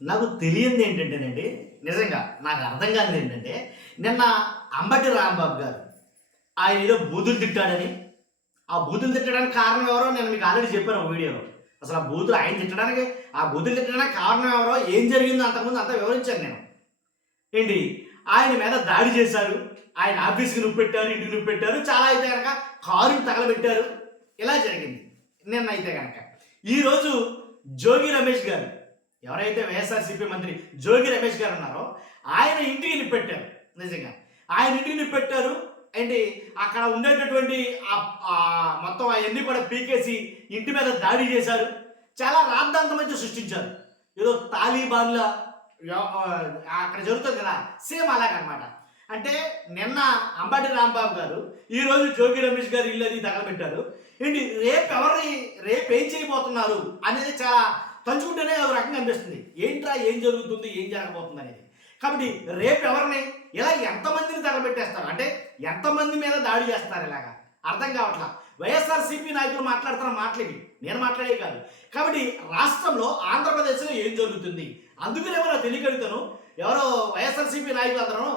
నాకు తెలియంది ఏంటంటేనండి, నిజంగా నాకు అర్థం కానిది ఏంటంటే, నిన్న అంబటి రాంబాబు గారు ఆయన ఏదో బూతులు తిట్టాడని, ఆ బూతులు తిట్టడానికి కారణం ఎవరో నేను మీకు ఆల్రెడీ చెప్పాను ఒక వీడియోలో. అసలు ఆ బూతులు ఆయన తిట్టడానికి, ఆ బూతులు తిట్టడానికి కారణం ఎవరో, ఏం జరిగిందో అంతకుముందు అంతా వివరించాను నేను. ఏంటి, ఆయన మీద దాడి చేశారు, ఆయన ఆఫీస్‌కి పెట్టారు, ఇంటికి పెట్టారు, చాలా అయితే గనక కారుని తగలబెట్టారు. ఇలా జరిగింది నిన్నైతే గనక. ఈరోజు జోగి రమేష్ గారు, ఎవరైతే వైఎస్ఆర్‌సీపీ మంత్రి జోగి రమేష్ గారు ఉన్నారో, ఆయన ఇంటికి నిప్పెట్టారు. నిజంగా ఆయన ఇంటికి నిప్పెట్టారు. ఏంటి, అక్కడ ఉండేటటువంటి మొత్తం అవన్నీ కూడా పీకేసి ఇంటి మీద దాడి చేశారు. చాలా రాద్ధాంతం అయితే సృష్టించారు. ఏదో తాలిబాన్ల అక్కడ జరుగుతుంది కదా, సేమ్ అలాగనమాట. అంటే నిన్న అంబటి రాంబాబు గారు, ఈరోజు జోగి రమేష్ గారు ఇల్లు అది తగలబెట్టారు. ఏంటి, రేపు ఏం చేయబోతున్నారు అనేది చాలా తలుచుకుంటేనే ఒక రకంగా అనిపిస్తుంది. ఏంట్రా, ఏం జరుగుతుంది, ఏం జరగబోతుంది అనేది. కాబట్టి రేపు ఎవరిని ఇలా ఎంతమందిని తగలబెట్టేస్తారు, అంటే ఎంతమంది మీద దాడి చేస్తారు, ఇలాగా అర్థం కావట్లా. వైఎస్ఆర్సీపీ నాయకులు మాట్లాడుతున్న మాటలు ఇవి, నేను మాట్లాడే కాదు. కాబట్టి రాష్ట్రంలో ఆంధ్రప్రదేశ్లో ఏం జరుగుతుంది, అందుకనేమో నా తెలియగలుగుతాను. ఎవరో వైఎస్ఆర్సీపీ నాయకులు అందరూ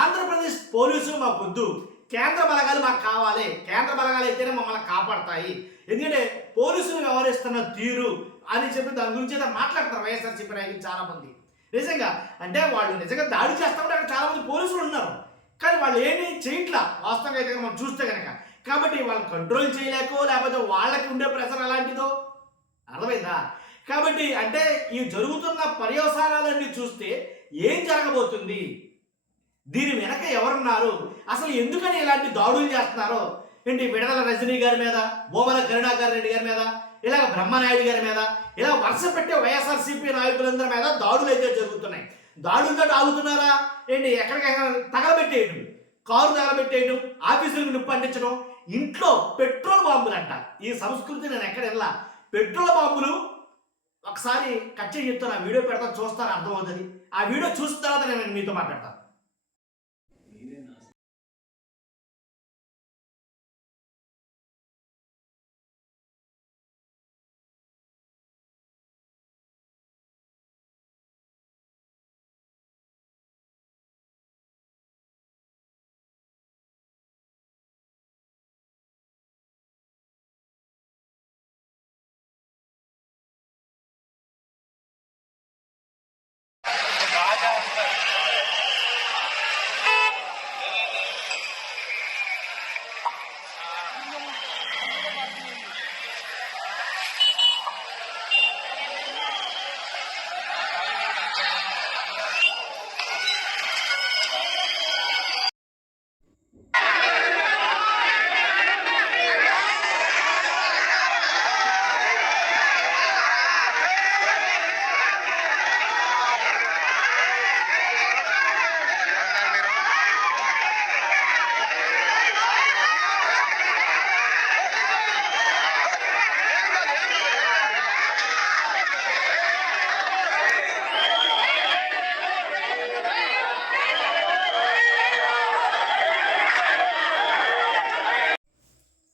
ఆంధ్రప్రదేశ్ పోలీసులు మాకు వద్దు, కేంద్ర బలగాలు మాకు కావాలి, కేంద్ర బలగాలు అయితేనే మమ్మల్ని కాపాడతాయి, ఎందుకంటే పోలీసులు వ్యవహరిస్తున్న తీరు అని చెప్పి దాని గురించి అయితే మాట్లాడతారు వైఎస్ఆర్సీపీ నాయకులు చాలా మంది. నిజంగా అంటే వాళ్ళు నిజంగా దాడి చేస్తామంటే అక్కడ చాలా మంది పోలీసులు ఉన్నారు, కానీ వాళ్ళు ఏమీ చేయట్లా వాస్తవంగా అయితే మనం చూస్తే కనుక. కాబట్టి వాళ్ళు కంట్రోల్ చేయలేకో, లేకపోతే వాళ్ళకి ఉండే ప్రెషర్ అలాంటిదో, అర్థమైందా? కాబట్టి అంటే ఈ జరుగుతున్న పర్యవసానాలన్నీ చూస్తే ఏం జరగబోతుంది, దీని వెనక ఎవరున్నారు, అసలు ఎందుకని ఇలాంటి దాడులు చేస్తున్నారో, ఏంటి విడదల రజనీ గారి మీద, బోమల కరుణాకర్ రెడ్డి గారి మీద, ఇలాగ బ్రహ్మనాయుడు గారి మీద, ఇలా వరుస పెట్టే వైఎస్ఆర్సీపీ నాయకులందరి మీద దాడులు అయితే జరుగుతున్నాయి. దాడులతో ఆగుతున్నారా ఏంటి, ఎక్కడికైనా తగలబెట్టేయడం, కారు తగలబెట్టేయడం, ఆఫీసులకు నిప్పు అంటించడం, ఇంట్లో పెట్రోల్ బాంబులు అంట. ఈ సంస్కృతి నేను ఎక్కడ వెళ్ళా. పెట్రోల్ బాంబులు ఒకసారి కట్ చేసి చెప్తాను, ఆ వీడియో పెడతాను, చూస్తాను, అర్థమవుతుంది. ఆ వీడియో చూసిన తర్వాత నేను మీతో మాట్లాడతాను.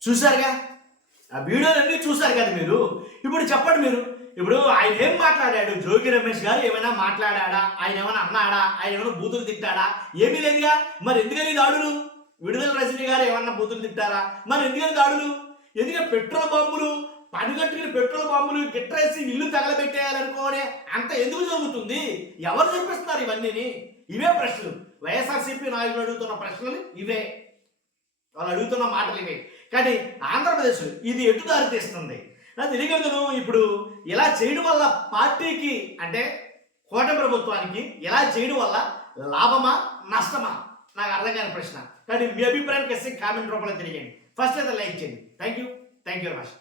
చూసారుగా, ఆ వీడియోలన్నీ చూసారు కదా మీరు. ఇప్పుడు చెప్పండి మీరు, ఇప్పుడు ఆయన ఏం మాట్లాడాడు, జోగి రమేష్ గారు ఏమైనా మాట్లాడా, ఆయన ఏమైనా అన్నాడా, ఆయన ఏమైనా బూతులు తిట్టాడా, ఏమీ లేదుగా. మరి ఎందుకని దాడులు? విడుదల రజనీ గారు ఏమన్నా బూతులు తిట్టారా? మరి ఎందుకని దాడులు? ఎందుకంటే పెట్రోల్ బాంబులు, పనిగట్టుకుని పెట్రోల్ బాంబులు గిట్రేసి ఇల్లు తగలబెట్టేయాలనుకోనే అంత ఎందుకు జరుగుతుంది? ఎవరు చెప్పిస్తున్నారు ఇవన్నీ? ఇవే ప్రశ్నలు, వైఎస్ఆర్సీపీ నాయకులు అడుగుతున్న ప్రశ్నలు ఇవే, వాళ్ళు అడుగుతున్న మాటలు ఇవే. కానీ ఆంధ్రప్రదేశ్ ఇది ఎటు దారి తీస్తుంది నాకు తెలియగలను. ఇప్పుడు ఇలా చేయడం వల్ల పార్టీకి, అంటే కూటమి ప్రభుత్వానికి ఇలా చేయడం వల్ల లాభమా నష్టమా నాకు అర్థం కాని ప్రశ్న. కానీ మీ అభిప్రాయానికి కామెంట్ రూపంలో తెలియజేయండి. ఫస్ట్ అయితే లైక్ చేయండి. Thank you very much.